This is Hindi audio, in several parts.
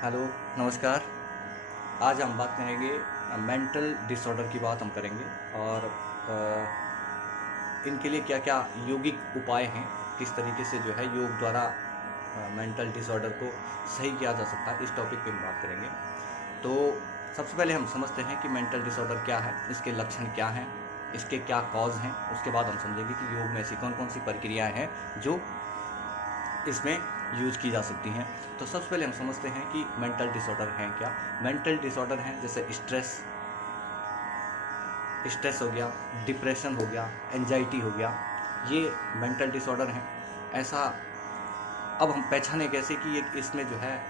हेलो, नमस्कार। आज हम बात करेंगे मेंटल डिसऑर्डर की बात हम करेंगे और इनके लिए क्या क्या यौगिक उपाय हैं, किस तरीके से जो है योग द्वारा मेंटल डिसऑर्डर को सही किया जा सकता है, इस टॉपिक पे हम बात करेंगे। तो सबसे पहले हम समझते हैं कि मेंटल डिसऑर्डर क्या है, इसके लक्षण क्या हैं, इसके क्या कॉज हैं। उसके बाद हम समझेंगे कि योग में ऐसी कौन कौन सी प्रक्रियाएँ हैं जो इसमें यूज की जा सकती हैं। तो सबसे पहले हम समझते हैं कि मेंटल डिसऑर्डर हैं क्या। मेंटल डिसऑर्डर हैं जैसे स्ट्रेस हो गया, डिप्रेशन हो गया, एंजाइटी हो गया, ये मेंटल डिसऑर्डर हैं। ऐसा अब हम पहचाने कैसे कि ये इसमें जो है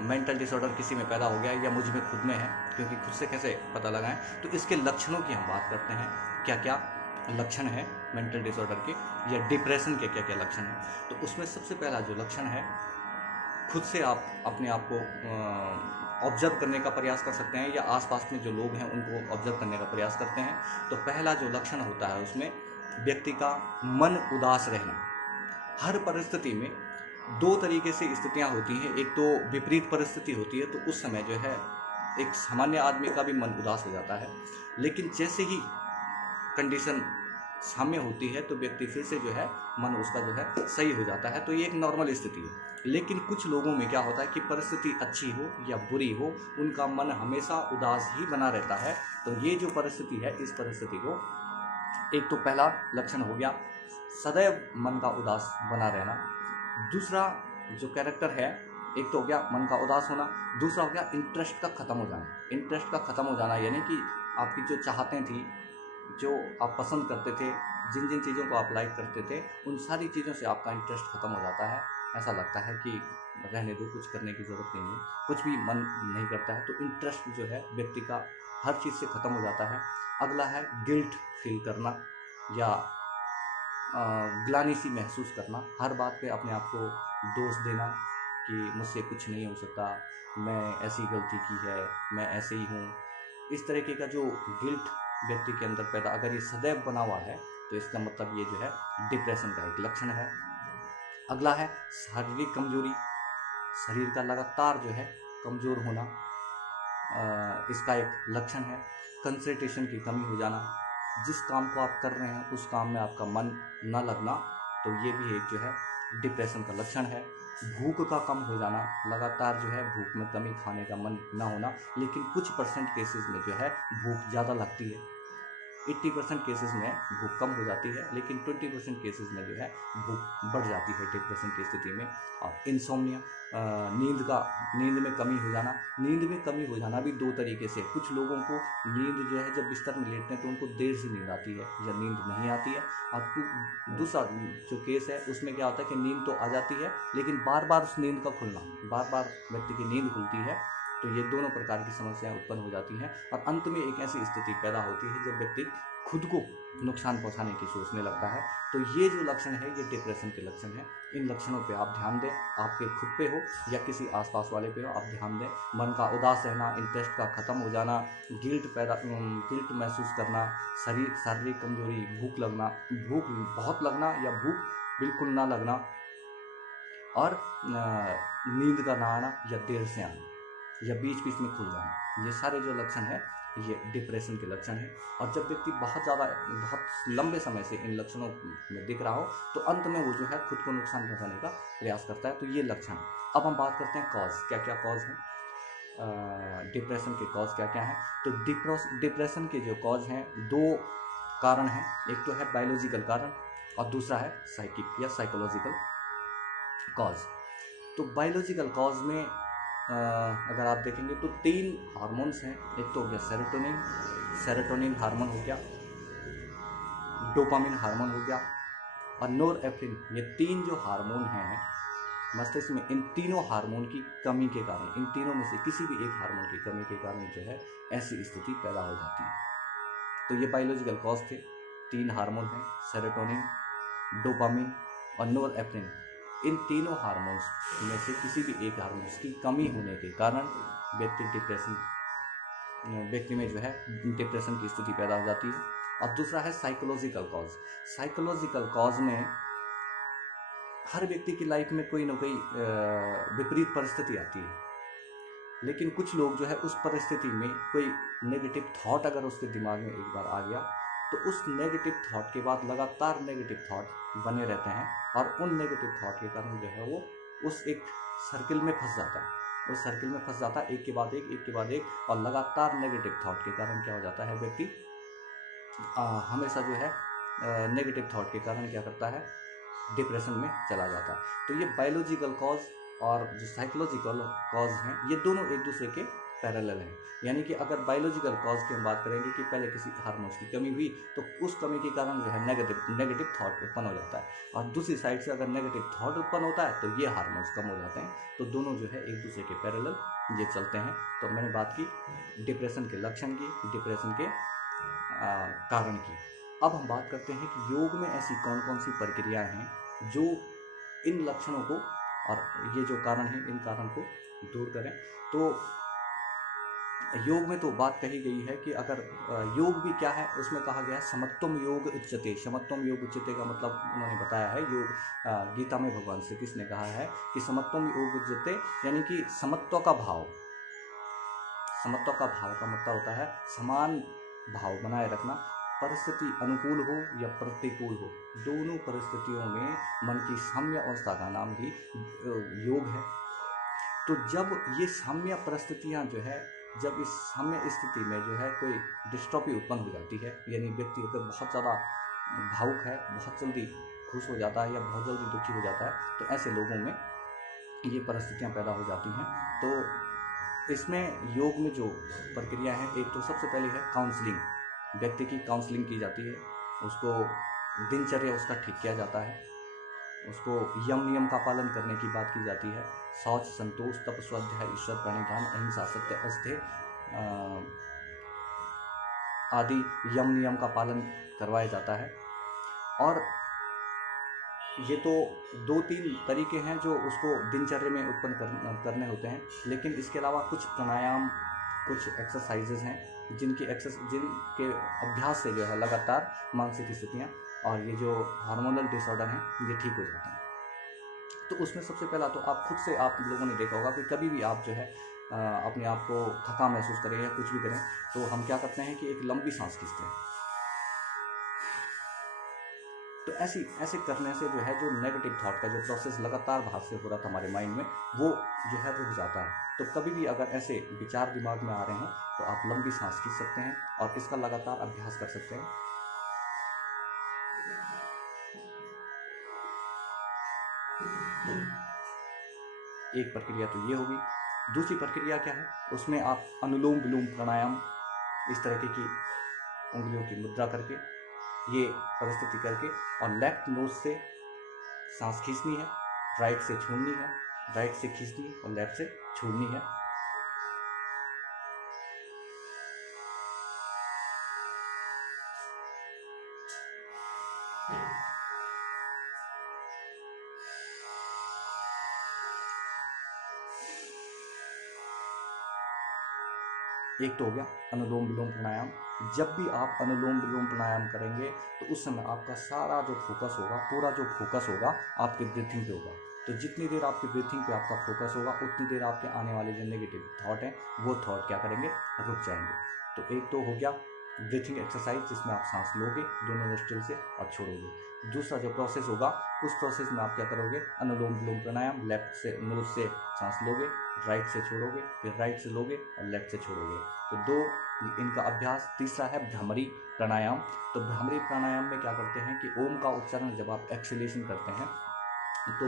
मेंटल डिसऑर्डर किसी में पैदा हो गया या मुझ में खुद में है, क्योंकि खुद से कैसे पता लगाएं। तो इसके लक्षणों की हम बात करते हैं, क्या क्या लक्षण है मेंटल डिसऑर्डर के या डिप्रेशन के क्या क्या लक्षण हैं। तो उसमें सबसे पहला जो लक्षण है, खुद से आप अपने आप को ऑब्जर्व करने का प्रयास कर सकते हैं या आसपास में जो लोग हैं उनको ऑब्जर्व करने का प्रयास करते हैं। तो पहला जो लक्षण होता है उसमें व्यक्ति का मन उदास रहना। हर परिस्थिति में दो तरीके से स्थितियां होती हैं, एक तो विपरीत परिस्थिति होती है, तो उस समय जो है एक सामान्य आदमी का भी मन उदास हो जाता है, लेकिन जैसे ही कंडीशन साम्य होती है तो व्यक्ति फिर से जो है मन उसका जो है सही हो जाता है। तो ये एक नॉर्मल स्थिति है। लेकिन कुछ लोगों में क्या होता है कि परिस्थिति अच्छी हो या बुरी हो, उनका मन हमेशा उदास ही बना रहता है। तो ये जो परिस्थिति है, इस परिस्थिति को एक तो पहला लक्षण हो गया सदैव मन का उदास बना रहना। दूसरा जो कैरेक्टर है, एक तो हो गया मन का उदास होना, दूसरा हो गया इंटरेस्ट का ख़त्म हो जाना। इंटरेस्ट का ख़त्म हो जाना यानी कि आपकी जो चाहतें थी, जो आप पसंद करते थे, जिन जिन चीज़ों को आप लाइक करते थे, उन सारी चीज़ों से आपका इंटरेस्ट ख़त्म हो जाता है। ऐसा लगता है कि रहने दो, कुछ करने की ज़रूरत नहीं है, कुछ भी मन नहीं करता है। तो इंटरेस्ट जो है व्यक्ति का हर चीज़ से ख़त्म हो जाता है। अगला है गिल्ट फील करना या ग्लानि सी महसूस करना, हर बात पे अपने आप को दोष देना कि मुझसे कुछ नहीं हो सकता, मैं ऐसी गलती की है, मैं ऐसे ही हूँ। इस तरीके का जो गिल्ट व्यक्ति के अंदर पैदा अगर ये सदैव बना हुआ है, तो इसका मतलब ये जो है डिप्रेशन का एक लक्षण है। अगला है शारीरिक कमजोरी, शरीर का लगातार जो है कमज़ोर होना, इसका एक लक्षण है। कंसंट्रेशन की कमी हो जाना, जिस काम को आप कर रहे हैं उस काम में आपका मन न लगना, तो ये भी एक जो है डिप्रेशन का लक्षण है। भूख का कम हो जाना, लगातार जो है भूख में कमी, खाने का मन ना होना, लेकिन कुछ परसेंट केसेस में जो है भूख ज़्यादा लगती है। 80% केसेस में भूख कम हो जाती है, लेकिन 20% केसेस में जो है भूख बढ़ जाती है डिप्रेशन की स्थिति में। और इंसोम्निया, नींद में कमी हो जाना। नींद में कमी हो जाना भी दो तरीके से, कुछ लोगों को नींद जो है जब बिस्तर में लेटते हैं तो उनको देर से नींद आती है या नींद नहीं आती है। और दूसरा जो केस है उसमें क्या होता है कि नींद तो आ जाती है, लेकिन बार बार उस नींद का खुलना, बार बार व्यक्ति की नींद खुलती है। तो ये दोनों प्रकार की समस्याएं उत्पन्न हो जाती हैं और अंत में एक ऐसी स्थिति पैदा होती है जब व्यक्ति खुद को नुकसान पहुंचाने की सोचने लगता है। तो ये जो लक्षण है, ये डिप्रेशन के लक्षण हैं। इन लक्षणों पे आप ध्यान दें, आपके खुद पे हो या किसी आसपास वाले पे हो, आप ध्यान दें। मन का उदास रहना, इंटरेस्ट का ख़त्म हो जाना, गिल्ट महसूस करना, शारीरिक कमजोरी, भूख लगना, भूख बहुत लगना या भूख बिल्कुल ना लगना, और नींद का ना आना या देर से आना या बीच बीच में खुल जाना, ये सारे जो लक्षण हैं ये डिप्रेशन के लक्षण हैं। और जब व्यक्ति बहुत लंबे समय से इन लक्षणों में दिख रहा हो, तो अंत में वो जो है खुद को नुकसान पहुंचाने का प्रयास करता है। तो ये लक्षण। अब हम बात करते हैं कॉज, क्या क्या कॉज हैं डिप्रेशन के, कॉज क्या क्या हैं। तो डिप्रेशन के जो कॉज हैं, दो कारण हैं। एक तो है बायोलॉजिकल कारण और दूसरा है साइकिक या साइकोलॉजिकल कॉज। तो बायोलॉजिकल कॉज में अगर आप देखेंगे तो 3 हार्मोन्स हैं। एक तो हो गया सेरोटोनिन हार्मोन हो गया, डोपामिन हार्मोन हो गया और नोरएफ्रिन। ये 3 जो हार्मोन हैं मस्तिष्क में, इन तीनों हार्मोन की कमी के कारण, इन तीनों में से किसी भी एक हार्मोन की कमी के कारण जो है ऐसी स्थिति पैदा हो जाती है। तो ये बायोलॉजिकल कॉज थे। 3 हार्मोन हैं, सेरोटोनिन, डोपामिन और नोरएफ्रिन। इन तीनों हार्मोन्स में से किसी भी एक हार्मोन्स की कमी होने के कारण व्यक्ति में जो है डिप्रेशन की स्थिति पैदा हो जाती है। और दूसरा है साइकोलॉजिकल कॉज। साइकोलॉजिकल कॉज में हर व्यक्ति की लाइफ में कोई ना कोई विपरीत परिस्थिति आती है। लेकिन कुछ लोग जो है उस परिस्थिति में कोई नेगेटिव थॉट अगर उसके दिमाग में एक बार आ गया तो उस नेगेटिव थॉट के बाद लगातार नेगेटिव थॉट बने रहते हैं और उन नेगेटिव थॉट के कारण जो है वो उस एक सर्किल में फंस जाता है। उस सर्किल में फंस जाता है, एक के बाद एक के बाद एक, और लगातार नेगेटिव थॉट के कारण क्या हो जाता है, व्यक्ति हमेशा जो है नेगेटिव थॉट के कारण क्या करता है, डिप्रेशन में चला जाता है। तो ये बायोलॉजिकल कॉज और जो साइकोलॉजिकल कॉज हैं ये दोनों एक दूसरे के पैरेलल हैं। यानी कि अगर बायोलॉजिकल कॉज की हम बात करेंगे कि पहले किसी हार्मोन्स की कमी हुई तो उस कमी के कारण जो है नेगेटिव थॉट उत्पन्न हो जाता है, और दूसरी साइड से अगर नेगेटिव थॉट उत्पन्न होता है तो ये हार्मोन्स कम हो जाते हैं। तो दोनों जो है एक दूसरे के पैरेलल ये चलते हैं। तो मैंने बात की डिप्रेशन के लक्षण की, डिप्रेशन के कारण की। अब हम बात करते हैं कि योग में ऐसी कौन कौन सी प्रक्रियाएं हैं जो इन लक्षणों को और ये जो कारण हैं इन कारण को दूर करें। तो योग में तो बात कही गई है कि अगर योग भी क्या है, उसमें कहा गया है समत्वम योग उच्यते। समत्वम योग उच्यते का मतलब उन्होंने बताया है, योग गीता में भगवान श्री कृष्ण ने कहा है कि समत्वम योग उच्यते, यानी कि समत्व का भाव। समत्व का भाव का मतलब होता है समान भाव बनाए रखना, परिस्थिति अनुकूल हो या प्रतिकूल हो, दोनों परिस्थितियों में मन की साम्य अवस्था का नाम ही योग है। तो जब ये साम्य परिस्थितियाँ जो है, जब इस साम्य स्थिति में जो है कोई डिस्ट्रॉपी उत्पन्न हो जाती है, यानी व्यक्ति अगर बहुत ज़्यादा भावुक है, बहुत जल्दी खुश हो जाता है या बहुत जल्दी दुखी हो जाता है, तो ऐसे लोगों में ये परिस्थितियाँ पैदा हो जाती हैं। तो इसमें योग में जो प्रक्रिया है, एक तो सबसे पहले है काउंसलिंग। व्यक्ति की काउंसलिंग की जाती है, उसको दिनचर्या उसका ठीक किया जाता है, उसको यम नियम का पालन करने की बात की जाती है। शौच, संतोष, तप, स्वाध्याय, ईश्वर प्रणिधान, अहिंसा, सत्य, अस्तेय आदि यम नियम का पालन करवाया जाता है। और ये तो 2-3 तरीके हैं जो उसको दिनचर्या में उत्पन्न करने होते हैं, लेकिन इसके अलावा कुछ प्राणायाम, कुछ एक्सरसाइजेज हैं जिनके अभ्यास से जो है लगातार मानसिक स्थितियाँ और ये जो हार्मोनल डिसऑर्डर हैं ये ठीक हो जाते हैं। तो उसमें सबसे पहला तो आप खुद से, आप लोगों ने देखा होगा कि कभी भी आप जो है अपने आप को थका महसूस करें या कुछ भी करें तो हम क्या करते हैं कि एक लंबी सांस खींचते हैं। तो ऐसे करने से जो है जो नेगेटिव थॉट का जो प्रोसेस लगातार बाहर से हो रहा था हमारे माइंड में, वो जो है रुक जाता है। तो कभी भी अगर ऐसे विचार दिमाग में आ रहे हैं तो आप लंबी सांस खींच सकते हैं और इसका लगातार अभ्यास कर सकते हैं। एक प्रक्रिया तो ये होगी। दूसरी प्रक्रिया क्या है, उसमें आप अनुलोम विलोम प्राणायाम इस तरीके की उंगलियों की मुद्रा करके, ये परिस्थिति करके, और लेफ्ट नोज से सांस खींचनी है, राइट से छोड़नी है, राइट से खींचनी है और लेफ्ट से छोड़नी है। एक तो हो गया अनुलोम विलोम प्राणायाम। जब भी आप अनुलोम विलोम प्राणायाम करेंगे तो उस समय आपका सारा जो फोकस होगा, पूरा जो फोकस होगा आपके ब्रीथिंग पे होगा। तो जितनी देर आपकी ब्रीथिंग पे आपका फोकस होगा उतनी देर आपके आने वाले जो नेगेटिव थॉट हैं वो थॉट क्या करेंगे, रुक जाएंगे। तो एक तो हो गया ब्रीथिंग एक्सरसाइज जिसमें आप सांस लोगे दोनों नोस्ट्रिल से और छोड़ोगे। दूसरा जो प्रोसेस होगा उस प्रोसेस में आप क्या करोगे, अनुलोम विलोम प्राणायाम, लेफ्ट से नोज से सांस लोगे, राइट से छोड़ोगे, फिर राइट से लोगे और लेफ्ट से छोड़ोगे। तो 2 इनका अभ्यास। तीसरा है भ्रामरी प्राणायाम। तो भ्रामरी प्राणायाम में क्या करते हैं कि ओम का उच्चारण जब आप एक्सहेलेशन करते हैं तो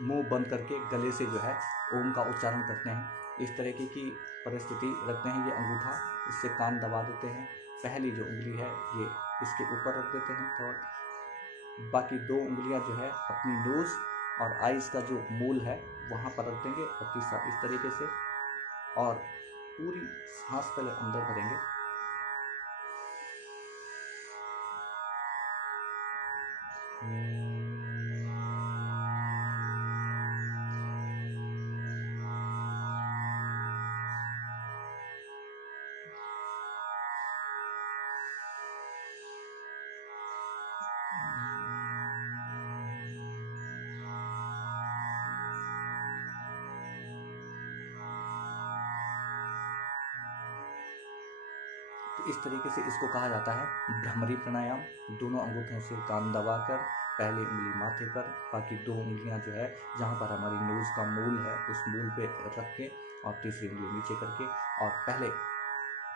मुंह बंद करके गले से जो है ओम का उच्चारण करते हैं। इस तरीके की परिस्थिति रखते हैं। ये अंगूठा, इससे कान दबा देते हैं। पहली जो उंगली है ये इसके ऊपर रख देते हैं, तो बाकी 2 उंगलियां जो है अपनी नोज़ और आइज का जो मूल है वहाँ पर रख देंगे, और तीसरा इस तरीके से, और पूरी सांस पहले अंदर भरेंगे। तो इस तरीके से इसको कहा जाता है भ्रमरी प्राणायाम। दोनों अंगूठों से कान दबाकर पहली उंगली माथे पर, बाकी 2 उंगलियां जो है जहाँ पर हमारी नोज़ का मूल है उस मूल पे रख के और तीसरी उंगली नीचे करके, और पहले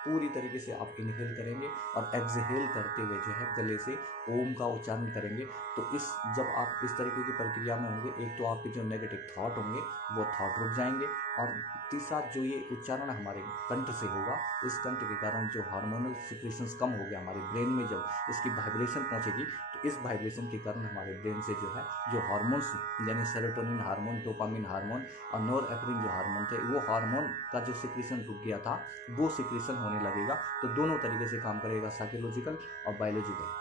पूरी तरीके से आप इनहेल करेंगे और एक्सहेल करते हुए जो है गले से ओम का उच्चारण करेंगे। तो इस जब आप इस तरीके की प्रक्रिया में होंगे, एक तो आपके जो नेगेटिव थॉट होंगे वो थॉट रुक जाएंगे, और तीसरा जो ये उच्चारण हमारे कंठ से होगा, इस कंठ के कारण जो हार्मोनल सिक्रेशंस कम हो गया हमारे ब्रेन में, जब इसकी वाइब्रेशन पहुंचेगी तो इस वाइब्रेशन के कारण हमारे ब्रेन से जो है जो हार्मोन्स यानी सेरोटोनिन हार्मोन, डोपामिन हार्मोन और नॉरएपिनेफ्रिन जो हार्मोन थे, वो हार्मोन का जो सिक्रेशन रुक गया था वो सिक्रेशन होने लगेगा। तो दोनों तरीके से काम करेगा, साइकोलॉजिकल और बायोलॉजिकल,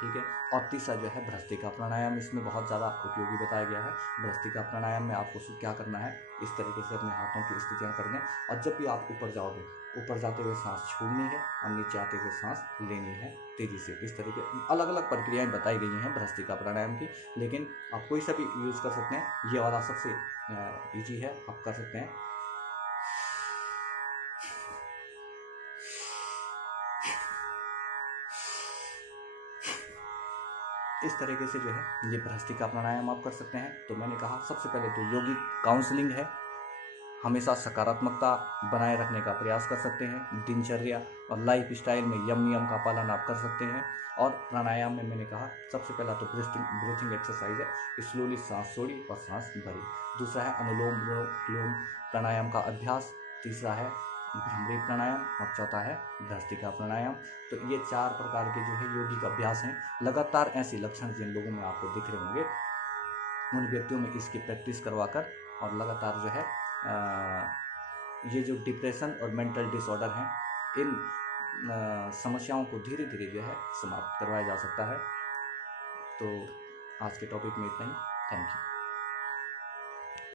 ठीक है। और तीसरा जो है भ्रस्त्रिका प्राणायाम, इसमें बहुत ज़्यादा उपयोगी बताया गया है। भ्रस्त्रिका प्राणायाम में आपको क्या करना है, इस तरीके से अपने हाथों की स्थितियाँ करनी है, और जब भी आप ऊपर जाओगे, ऊपर जाते हुए सांस छोड़नी है और नीचे आते हुए सांस लेनी है तेज़ी से। इस तरीके अलग अलग प्रक्रियाएं बताई गई हैं भ्रस्त्रिका प्राणायाम की, लेकिन आप कोई सा भी यूज़ कर सकते हैं। ये वाला सबसे ईजी है, आप कर सकते हैं। इस तरीके से जो है ये भ्रस्त्रिका प्राणायाम आप कर सकते हैं। तो मैंने कहा सबसे पहले तो योगिक काउंसलिंग है, हमेशा सकारात्मकता बनाए रखने का प्रयास कर सकते हैं। दिनचर्या और लाइफ स्टाइल में यम नियम का पालन आप कर सकते हैं। और प्राणायाम में मैंने कहा सबसे पहला तो ब्रीथिंग एक्सरसाइज है, स्लोली सांस छोड़ी और सांस भरी। दूसरा है अनुलोम विलोम प्राणायाम का अभ्यास। तीसरा है भ्रमरी प्राणायाम और चौथा है भ्रस्त्रिका प्राणायाम। तो ये 4 प्रकार के जो है योगिक अभ्यास हैं। लगातार ऐसे लक्षण जिन लोगों में आपको दिख रहे होंगे उन व्यक्तियों में इसकी प्रैक्टिस करवाकर और लगातार जो है ये जो डिप्रेशन और मेंटल डिसऑर्डर हैं, इन समस्याओं को धीरे धीरे जो है समाप्त करवाया जा सकता है। तो आज के टॉपिक में इतना ही। Thank you.